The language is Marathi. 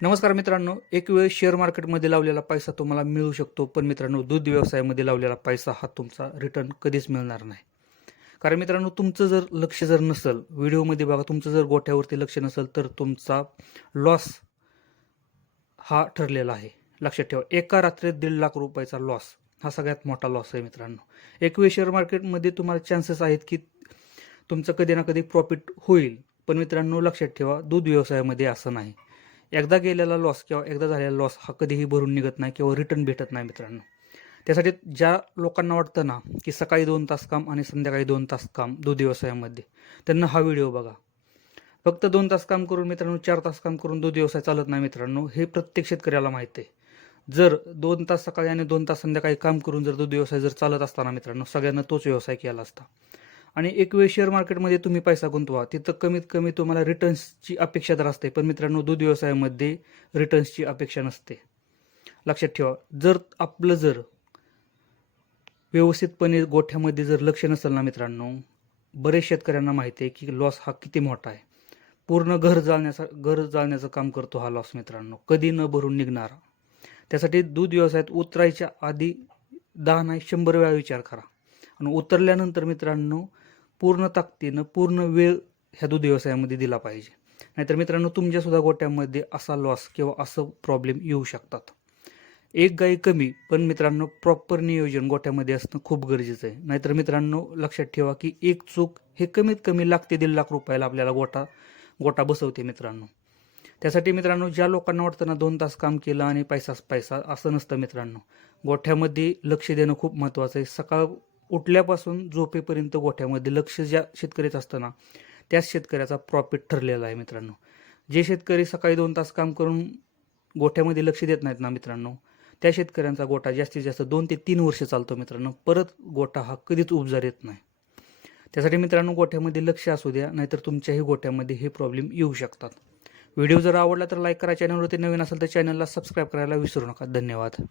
नमस्कार मित्रांनो एक वेळ शेअर मार्केटमध्ये लावलेला पैसा तुम्हाला मिळू शकतो पण मित्रांनो दूध व्यवसायामध्ये लावलेला पैसा हा तुमचा रिटर्न कधीच मिळणार नाही. कारण मित्रांनो तुमचं जर लक्ष जर नसेल व्हिडिओमध्ये बघा तुमचं जर गोठ्यावरती लक्ष नसेल तर तुमचा लॉस हा ठरलेला आहे. लक्षात ठेवा एका रात्रीत दीड लाख रुपयाचा लॉस हा सगळ्यात मोठा लॉस आहे मित्रांनो. एक वेळ शेअर मार्केटमध्ये तुम्हाला चान्सेस आहेत की तुमचं कधी ना कधी प्रॉफिट होईल. पण मित्रांनो लक्षात ठेवा दूध व्यवसायामध्ये असं नाही. एकदा गेलेला लॉस किंवा एकदा झालेला लॉस हा कधीही भरून निघत नाही किंवा रिटर्न भेटत नाही मित्रांनो. त्यासाठी ज्या लोकांना वाटतं ना की सकाळी दोन तास काम आणि संध्याकाळी दोन तास काम दूध व्यवसायामध्ये त्यांना हा व्हिडिओ बघा. फक्त दोन तास काम करून मित्रांनो चार तास काम करून दोन व्यवसाय चालत नाही मित्रांनो हे प्रत्येक शेतकऱ्याला माहीत आहे. जर दोन तास सकाळी आणि दोन तास संध्याकाळी काम करून जर दूध व्यवसाय जर चालत असताना मित्रांनो सगळ्यांना तोच व्यवसाय केला असता. आणि एक वेळ शेअर मार्केटमध्ये तुम्ही पैसा गुंतवा. तिथं कमीत कमी तुम्हाला रिटर्न्सची अपेक्षा तर असते पण मित्रांनो दूध व्यवसायामध्ये रिटर्न्सची अपेक्षा नसते. लक्षात ठेवा जर आपलं जर व्यवस्थितपणे गोठ्यामध्ये जर लक्ष नसेल ना मित्रांनो बरेच शेतकऱ्यांना माहिती आहे की लॉस हा किती मोठा आहे. पूर्ण घर जाळण्याचा घर जाळण्याचं काम करतो हा लॉस मित्रांनो. कधी न भरून निघणारा. त्यासाठी दूध व्यवसायात उतरायच्या आधी दहा नाही शंभर वेळा विचार करा. आणि उतरल्यानंतर मित्रांनो पूर्ण ताकदीनं पूर्ण वेळ ह्या दूध व्यवसायामध्ये दिला पाहिजे. नाहीतर मित्रांनो तुमच्यासुद्धा गोट्यामध्ये असा लॉस किंवा असं प्रॉब्लेम येऊ शकतात. एक गाई कमी पण मित्रांनो प्रॉपर नियोजन गोट्यामध्ये असणं खूप गरजेचं आहे. नाहीतर मित्रांनो लक्षात ठेवा की एक चूक हे कमीत कमी लाख ते दीड लाख रुपयाला आपल्याला गोटा गोटा बसवते मित्रांनो. त्यासाठी मित्रांनो ज्या लोकांना वाटतं ना दोन तास काम केलं आणि पैसाच पैसा असं नसतं मित्रांनो. गोठ्यामध्ये लक्ष देणं खूप महत्त्वाचं आहे. सकाळ उठल्यापासून झोपेपर्यंत गोठ्यामध्ये लक्ष ज्या शेतकरीच असतं ना त्याच शेतकऱ्याचा प्रॉफिट ठरलेला आहे मित्रांनो. जे शेतकरी सकाळी दोन तास काम करून गोठ्यामध्ये लक्ष देत नाहीत ना मित्रांनो त्या शेतकऱ्यांचा गोठा जास्तीत जास्त दोन ते तीन वर्ष चालतो मित्रांनो. परत गोठा हा कधीच उपजार येत नाही. त्यासाठी मित्रांनो गोठ्यामध्ये लक्ष असू द्या नाहीतर तुमच्याही गोठ्यामध्ये हे प्रॉब्लेम येऊ शकतात. व्हिडिओ जर आवडला तर लाईक करा. चॅनलवरती नवीन असेल तर चॅनलला सबस्क्राईब करायला विसरू नका. धन्यवाद.